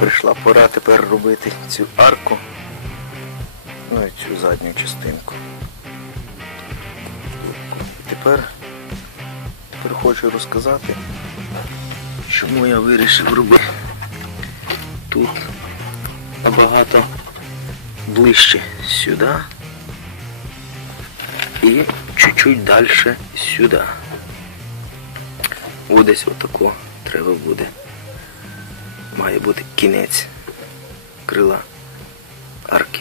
Прийшла пора тепер робити цю арку, ну і цю задню частинку. Тепер хочу розказати, чому я вирішив робити тут набагато ближче сюди і чуть-чуть далі сюди. Ось десь отако треба буде. Має бути кінець крила арки.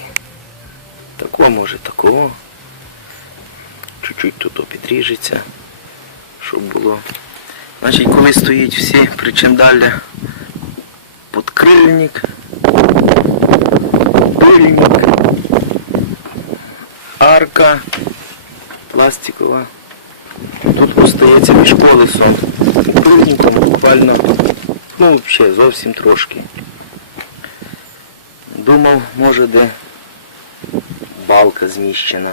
Такого, може такого. Чуть-чуть тут підріжеться, щоб було. Значить, коли стоїть всі причиндалля, подкрильник, пильник, арка пластикова. Тут остається між колесом і пильником буквально, ну взагалі зовсім трошки. Думав, може де балка зміщена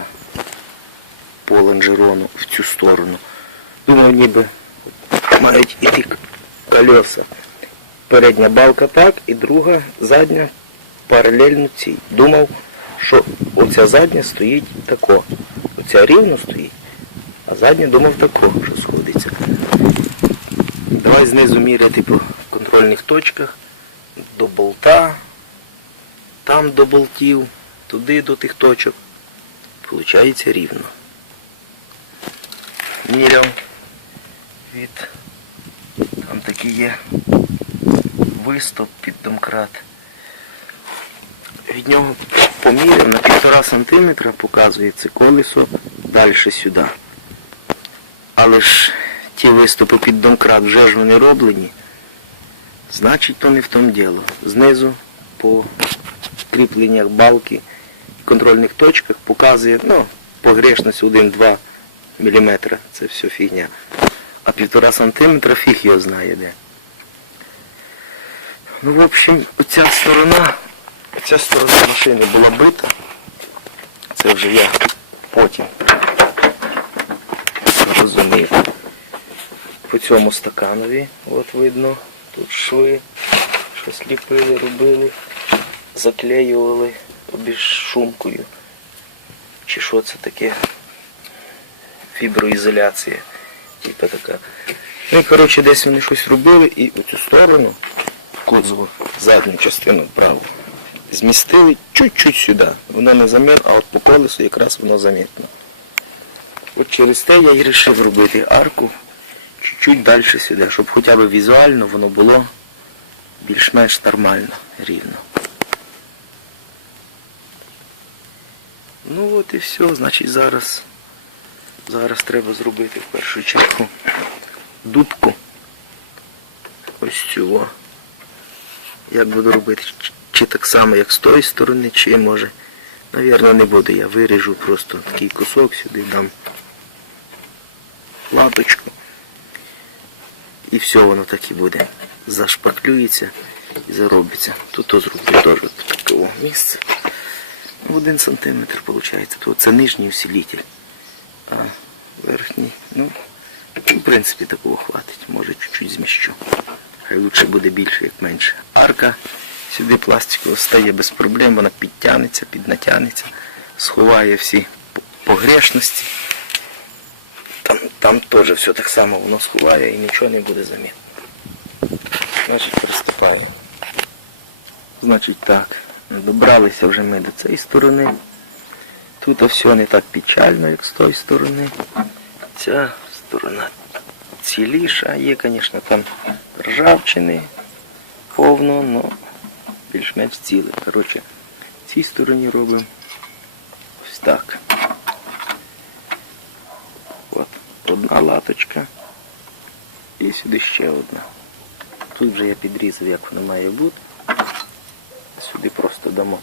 по лонжерону в цю сторону. Думав, ніби мають іти колеса. Передня балка так і друга задня паралельно цій. Думав, що оця задня стоїть тако. Оця рівно стоїть, а задня думав тако, що сходиться. Давай знизу міряти по контрольних точках до болта, там до болтів, туди до тих точок. Получається рівно. Міряв від, там такий є виступ під домкрат. Від нього поміряв на 1,5 см показує це колесо далі сюди. Але ж ті виступи під домкрат вже ж вони роблені, значить то не в тому діло. Знизу по кріпленнях балки, контрольних точках показує, ну, погрешність 1-2 мм, це все фігня. А 1,5 см фіг його знає де. Ну, в общем, ця сторона машини була бита. Це вже я потім розумів. По цьому стаканові, от видно, тут шви, щось ліпили, робили, заклеювали обезшумкою. Чи що це таке? Фіброізоляція. Типа така. Ну і коротше десь вони щось робили і оцю сторону кузова, задню частину праву, змістили чуть-чуть сюди. Воно не замітно, а от по колесу якраз воно замітно. От через те я і вирішив робити арку чуть-чуть далі сюди, щоб хоча б візуально воно було більш-менш нормально, рівно. Ну от і все, значить зараз треба зробити в першу чергу дубку. Ось цього. Як буду робити, чи так само, як з тої сторони, чи може. Навірно, не буду, я виріжу просто такий кусок сюди, дам латочку. І все воно так і буде. Зашпаклюється і заробиться. Тут зроблю теж такого місця. В 1 см виходить. Тут це нижній усилитель. А верхній, ну, в принципі такого хватить. Може чуть-чуть зміщу. Хай лучше буде більше, як менше. Арка сюди пластикова стає без проблем, вона підтягнеться, піднатягнеться, сховає всі погрешності. Там теж все так само воно сховає і нічого не буде замітно. Значить, приступаємо. Значить так, добралися вже ми до цієї сторони. Тут все не так печально, як з тої сторони. Ця сторона ціліша. Є, звісно, там ржавчини повно, але більш-менш ціле. Коротше, в цій стороні робимо ось так. От, одна латочка. І сюди ще одна. Тут вже я підрізав, як воно має бути. Сюди просто дамо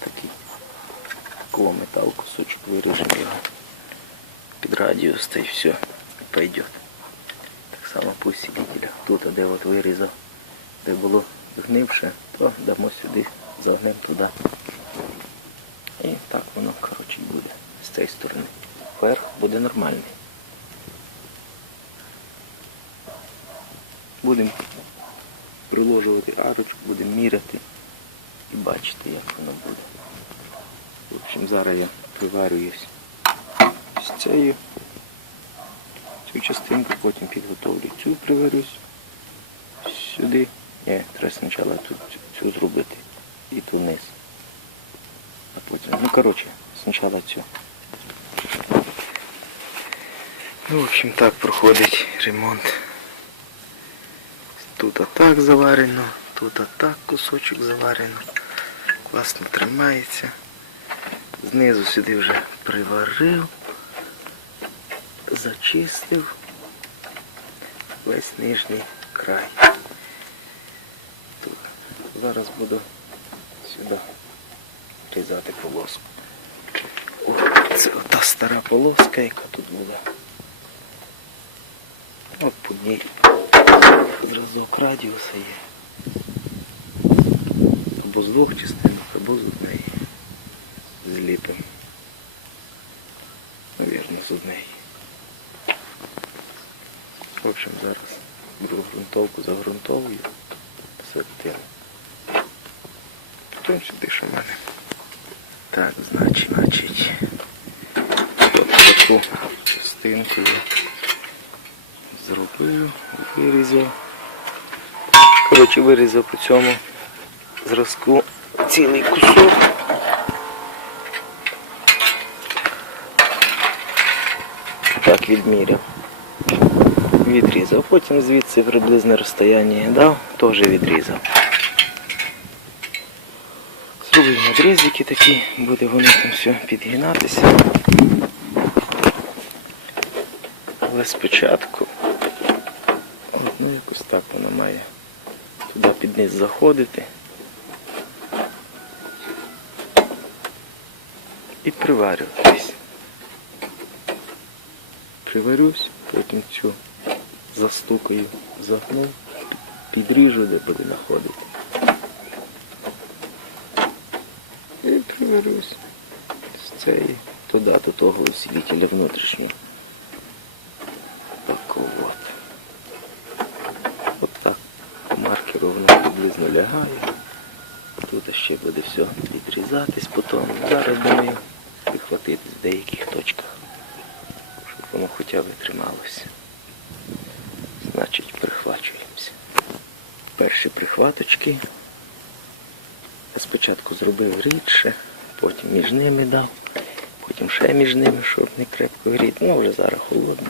такого металу кусочок, виріжемо його під радіус, та й все, пойдет. Так само по усилителях. Тут, де от вирізав, де було гнивше, то дамо сюди, загнемо туди. І так воно, коротше, буде з цієї сторони. Верх буде нормальний. Будемо приложувати арочку, будемо міряти. і бачите, як воно буде. В общем, зараз я приварююсь з цією. Цю частинку, потім підготовлю цю, приварюсь сюди. Ні, треба спочатку тут цю зробити і ту вниз. А потім, ну коротше, спочатку цю. Ну, в общем, так проходить ремонт. Тут отак заварено, тут отак кусочок заварено. Класно тримається. Знизу сюди вже приварив, зачистив весь нижній край. Тут. Зараз буду сюди різати полоску. Це та стара полоска, яка тут була. От по ній зразок радіуса є. Або з двох частин, або з однієї. Зліпимо. Навірно, з однієї. В общем, зараз беру ґрунтовку, загрунтовую середину. Потім сюди що в мене. Так, значить, таку частинку я зробив, вирізав. Коротше, вирізав по цьому зразку цілий кусок. Так відміряв. Відрізав. Потім звідси приблизне розстояння дав, теж відрізав. Зробив надрізики такі, буде воно там все підгинатися. Але спочатку, ну якось так воно має туди під низ заходити. І приварюватись. Приварюсь, потім цю застукаю, загну, підріжу, де буде знаходити. І приварюсь з цієї туди, до того усилителя внутрішнього. Так от. От так по маркеру воно приблизно лягає. Тут ще буде все відрізатись потім. Зараз думаю прихватити в деяких точках, щоб воно хоча б трималося. Значить, прихвачуємося. Перші прихваточки. Я спочатку зробив рідше, потім між ними дав, потім ще між ними, щоб не крепко гріти. Ну, вже зараз холодно.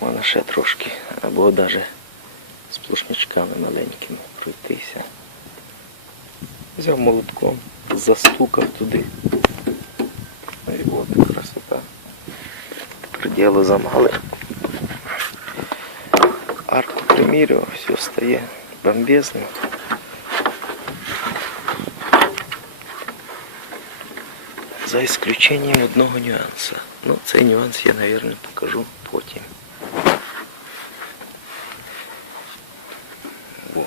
Можна ще трошки, або навіть з плошнячками маленькими пройтися. Взяв молотком, застукав туди. Ну і от красота. Тепер діло замале. Арку примірював, все стає бомбезно. За исключением одного нюанса. Ну, цей нюанс я, наверное, покажу потім. О,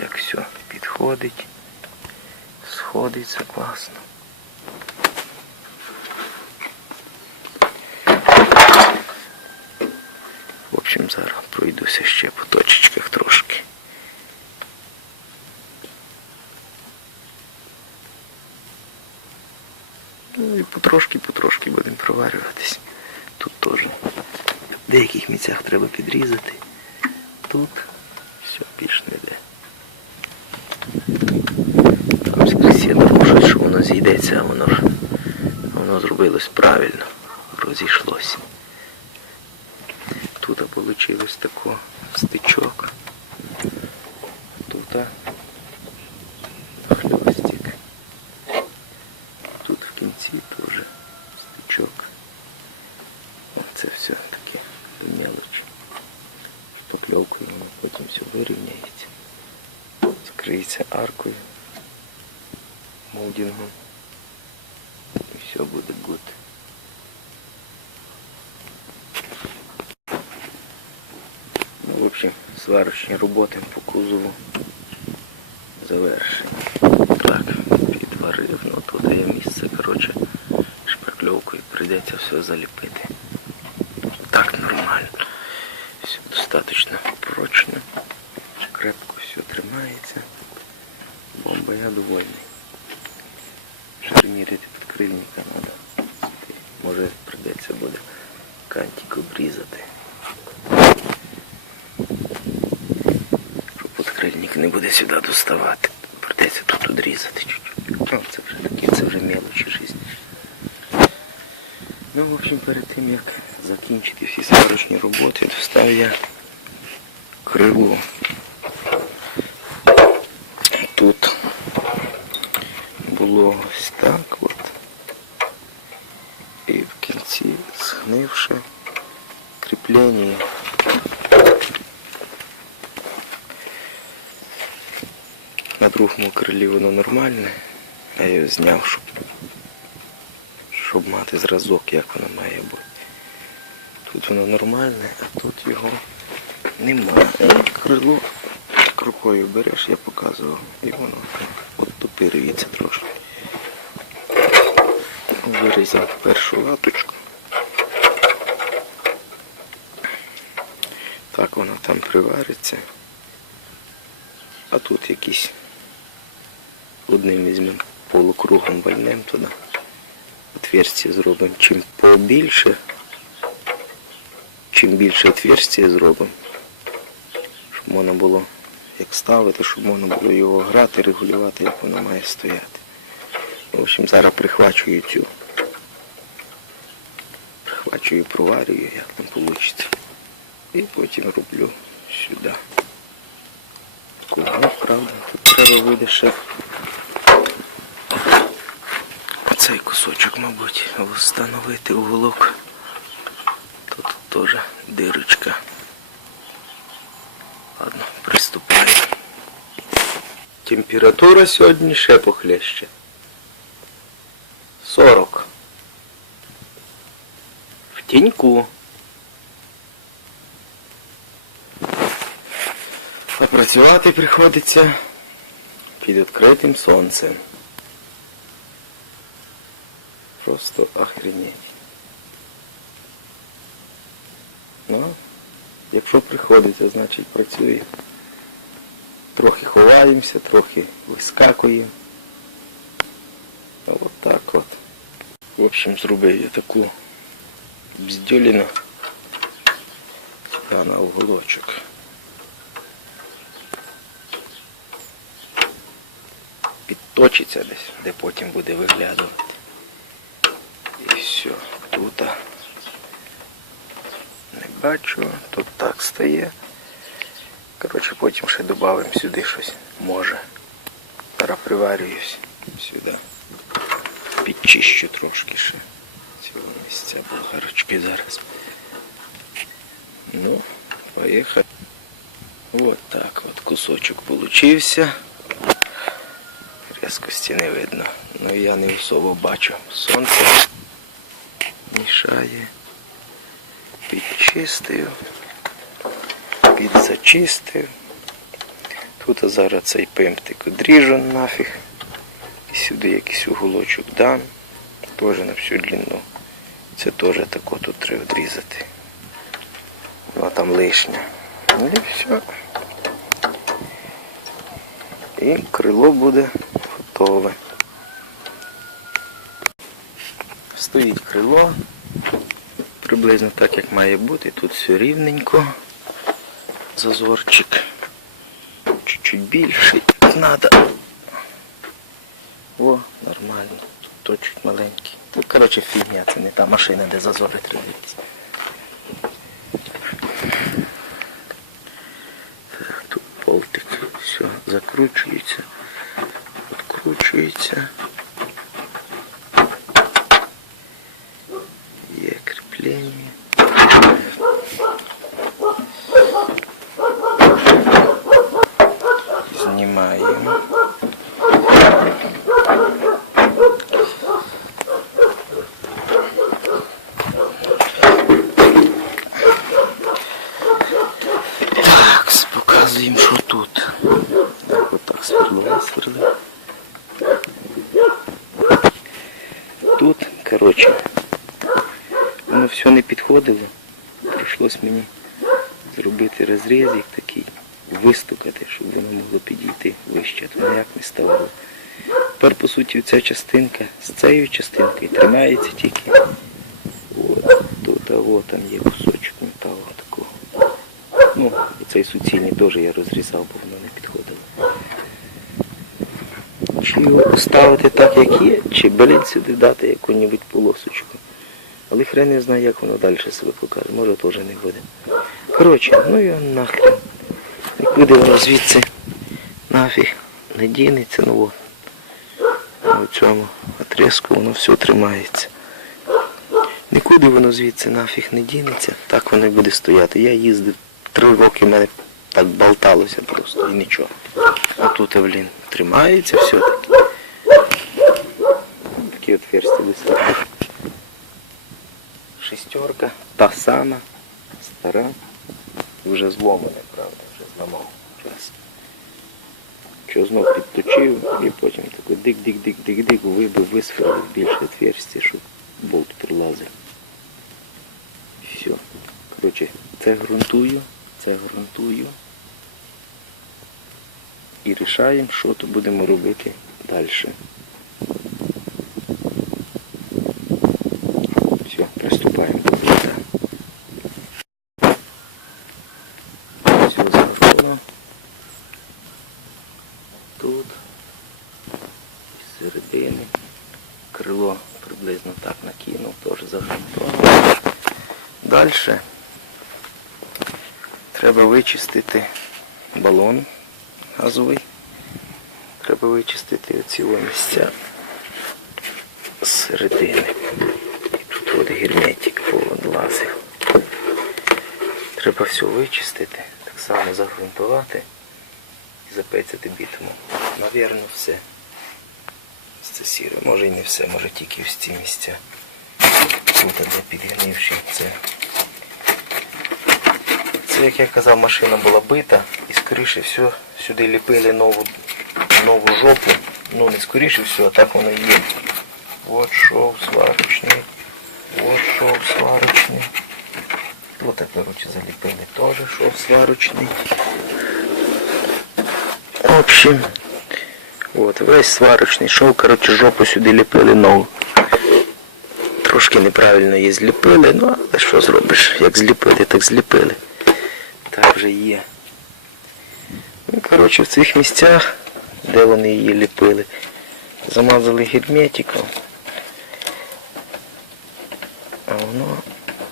як все підходить, сходиться класно. В общем, зараз пройдуся ще по точечках трошки. Ну і потрошки будемо проварюватись. Тут теж в деяких місцях треба підрізати. Тут все більш не йде. Там сусіда пишуть, що воно зійдеться, а воно зробилось правильно, розійшлося. Тут вийшло такий стичок. Тут хльостик. Тут в кінці теж стичок. Це все таке мелочі. Шпакльовкою воно потім все вирівняється. Скриється аркою, молдингом. І все буде гуд. Ну, в общем, сварочні роботи по кузову завершені. Так, підварив, ну тут є місце, коротше, шпакльовкою прийдеться все заліпити. Так, нормально. Все достатньо прочно. Крепко все тримається. Бомба. довольний. Приміряти підкрильника треба. Може придеться буде кантик обрізати. Щоб підкрильник не буде сюди доставати. Придеться тут відрізати чуть-чуть. Ну, це вже такі, це вже мелочі життя. Ну, в общем, перед тим як закінчити всі сварочні роботи, достав я крило. Тут було ось так от. І в кінці згнивше кріплення. На другому крилі воно нормальне, а я його зняв, щоб мати зразок, як воно має бути. Тут воно нормальне, а тут його немає. Крило рукою береш, я показував, і воно от тупирується трошки. Вирізав першу латочку. Так воно там привариться. А тут якийсь одним візьмемо полукругом вальнем туди. Отверстие зробимо. Чим побільше, чим більше отверстие зробимо, щоб можна було як ставити, щоб можна було його грати, регулювати, як воно має стояти. В общем, зараз прихвачую цю. Прихвачую, проварюю, як там вийде. І потім роблю сюди. Кругом, правда, тут треба буде ще цей кусочок, мабуть, встановити уголок. Тут теж дирочка. Ладно, приступаю. Температура сьогодні ще похлеще. 40. В тіньку. А працювати приходиться під відкритим сонцем. Просто охренеть. Ну, якщо приходиться, значить працює. Трохи ховаємося, трохи вискакуємо. А от так от. В общем, зробив я таку бздюліну на уголочок. Підточиться десь, де потім буде виглядувати. І все. Тут не бачу, тут так стає. Коротше, потім ще додамо сюди щось. Може. Зараз приварююсь сюди. Підчищу трошки ще цього місця болгарочки зараз. Ну, поїхали. Ось так от кусочок получився. Різкості не видно. Ну я не особо бачу. Сонце мішає. Підчистив. Підзачистив. Тут зараз цей пимптик одріжу нафіг. І сюди якийсь уголочок дам. Теж на всю длину. Це теж тако тут треба відрізати. Воно там лишнє. І все. І крило буде готове. Стоїть крило. Приблизно так, як має бути. Тут все рівненько. Зазорчик. Чуть-чуть більший. Надо. О, нормально. Тут чуть маленький. Тут, коротше, фігня. Це не та машина, де зазори треба. Так, тут болтик. Все, закручується. Откручується. Є кріплення. Знімаємо. Так, показуємо, що тут. Так, отак сверло. Тут, коротше, воно все не підходило. Прийшлось мені зробити розрізик такий, вистукати, щоб воно могло підійти вище, то ніяк не ставало. тепер, по суті, ця частинка з цією частинкою тримається тільки. От, тут, а от там є кусочок металу такого. Ну, цей суцільний теж я розрізав, бо воно не підходило. Чи його ставити так, як є, чи, блін, сюди дати яку-небудь полосочку. Але хрен не знає, як воно далі себе покаже. Може, теж не буде. Коротше, ну його нахрен. Нікуди воно звідси нафіг не дінеться. Ну от. На цьому отрізку воно все тримається. Нікуди воно звідси нафіг не дінеться. Так воно і буде стояти. Я їздив 3 роки, в мене так болталося просто і нічого. А тут, блін, тримається все-таки. Такі отверстия виставили. Шестерка, та сама, стара, вже зломана, правда, вже зламав час. Що знов підточив і потім такий дик-дик-дик-дик-дик вибив, висверлив більше отверстия, щоб болт пролазив. Все. Коротше, це ґрунтую. І рішаємо, що то будемо робити далі. Все, приступаємо до роботи. Все зроблено. Тут, з середини, крило приблизно так накинув, теж загрунтовано. Далі треба вичистити балон газовий. Треба вичистити оці місця з середини. І тут от герметик повилазив. Треба все вичистити, так само загрунтувати і запецяти бітумом. Навірно, все. Це сіре. Може і не все, може тільки ось ці місця. Тут де підгнивші. Це, як я казав, машина була бита і скоріше все сюди ліпили нову жопу. Ну не скоріше все, а так воно і є. От шов сварочний. От шов сварочний. Тут, коротше, заліпили теж шов сварочний. В общем, от весь сварочний шов, коротше, жопу сюди ліпили нову. Трошки неправильно її зліпили, ну але що зробиш? Як зліпили, так зліпили. Так вже є. Ну, коротше, в цих місцях, де вони її ліпили, замазали герметиком. А воно,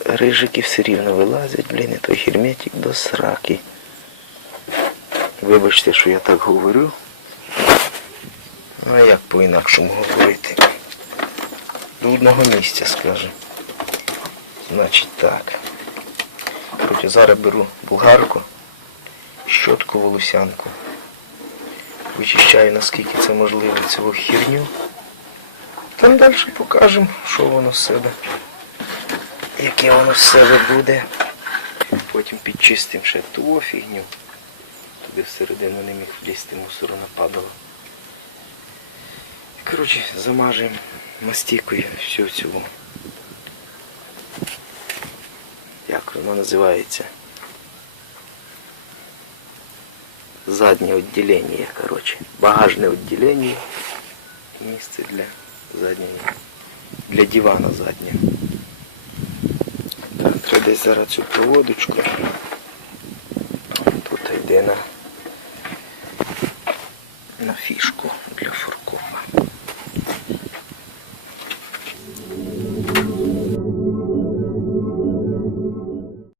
рижики все рівно вилазять, блін, і той герметик до сраки. Вибачте, що я так говорю. Ну а як по-інакшому говорити? До одного місця, скажу. Значить так. Коротше, зараз беру болгарку, щотку, волосянку. Вичищаю, наскільки це можливо, цю херню. Там далі покажемо, що воно з себе. Яке воно з себе буде. Потім підчистимо ще ту фігню. Туди всередину не міг влізти, мусору нападало. І, коротше, замажемо мастикою всю цю. Як воно називається? Заднє відділення, коротше. Багажне відділення. Місце для заднього. Для дивана заднього. Так, треба десь зараз цю проводочку. Тут йде на фішку.